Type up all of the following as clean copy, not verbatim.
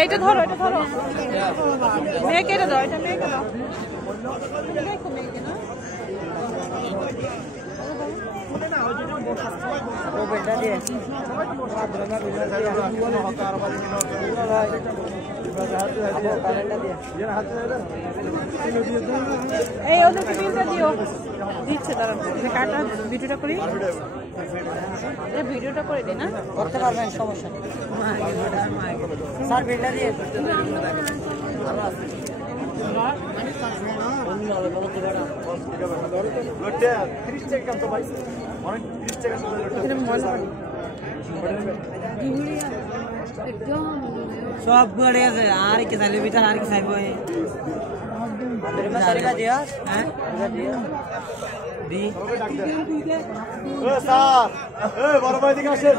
এইটা ধরো, এটা ধরো, মেয়েকে এটা দাও, এটা মেয়েকে দাও। এই ওদেরকে বিলটা দিও, দিচ্ছে তারা। কাটা ভিডিওটা করি, ভিডিওটা করে দিই না, করতে পারবেন, সমস্যা নেই স্যার। বিলটা দিয়ে সব গড়ে আছে। আর কি চাইলে বিটার, আর কি চাইবো দিয়া। হ্যাঁ বড় ভাই দিকে আসেন।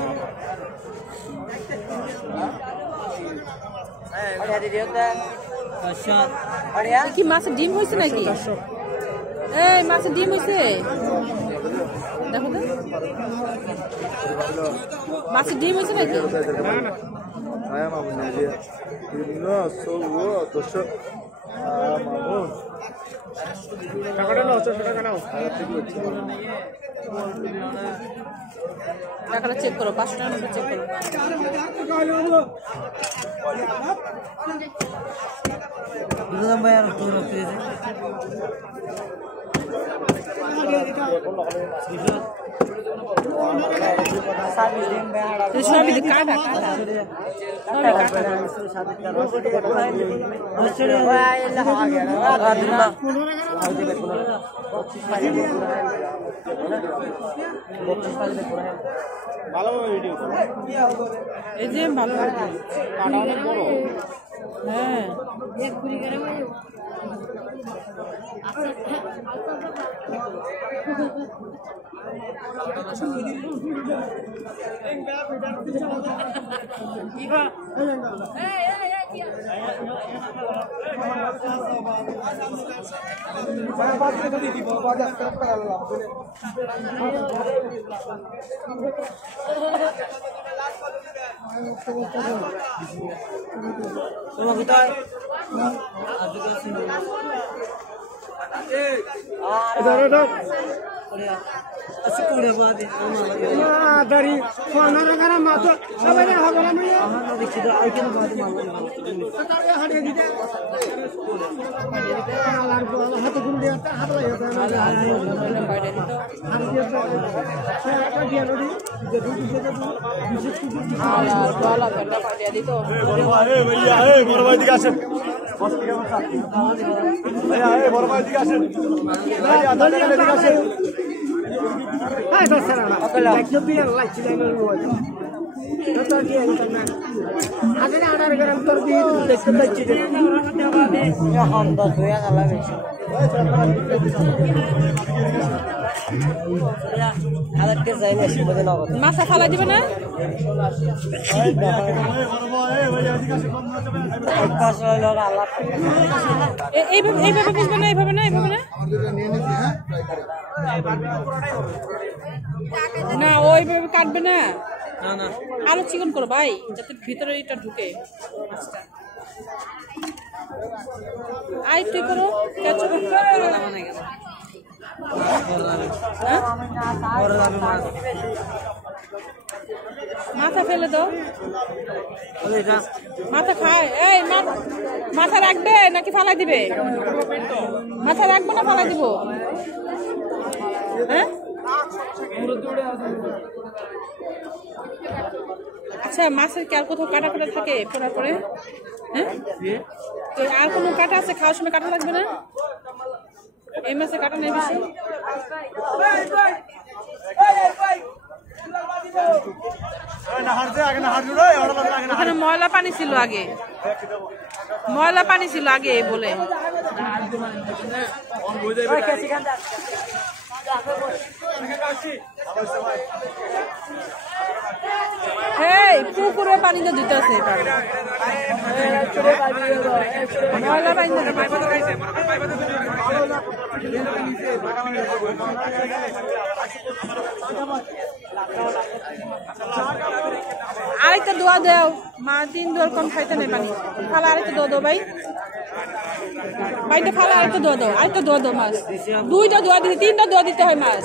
কি মাছের ডিম হয়েছে নাকি? এই মাছের ডিম হয়েছে, দেখো তো মাছের ডিম হয়েছে নাকি? টাকাটা চেক করো, 500 টাকার মধ্যে চেক করো। সবই কাটা কাটা এই যে ভালো লাগে। হ্যাঁ dari soalnya karena masuk sampai apa namanya tidak akan ada gitu hati guru dia apa ya saya akan dia lagi jadi bola benda pak dia itu भैया बड़ भाई दिखा से भैया बड़ भाई दिखा से भैया दिखा से hai terserah like lebih like channel lu aja itu dia karena ada negara terdi dekat aja ya hamba tuh ya salah besok ya ada ke saya masih boleh nak masa salah di mana এইভাবে বুঝবে না, এইভাবে না, এইভাবে না, না ওইভাবে কাটবে না, আরো চিকন করো ভাই, যাতে ভিতরে এটা ঢুকে। আই তুই করো, মাথা ফেলে দাও, মাথা খায়। এই মাথা রাখবে নাকি ফালাই দিবে? মাথা রাখবো না ফালাই দিব? হ্যাঁ আচ্ছা, মাছের কি আর কোথাও কাটা কাটা থাকে পোড়ার পরে? হ্যাঁ তো আর কোনো কাটা আছে খাওয়ার সময় কাটা লাগবে না? এই মাছে কাটা নেই বেশি। এখানে ময়লা পানি ছিল আগে, ময়লা পানি ছিল আগে বলে। এই পুকুরে পানিতে দিতে আছে ময়লা পানি। আরেকটা দোয়া দাও মা 3 দোয়ার কম খাইতে নাই পানি ফালা আরেকটা দোয়া দাও ভাই ভাইটা ফালা আরেকটা দোয়া দাও মাছ 2টা দোয়া দিতে 3টা দোয়া দিতে হয় মাছ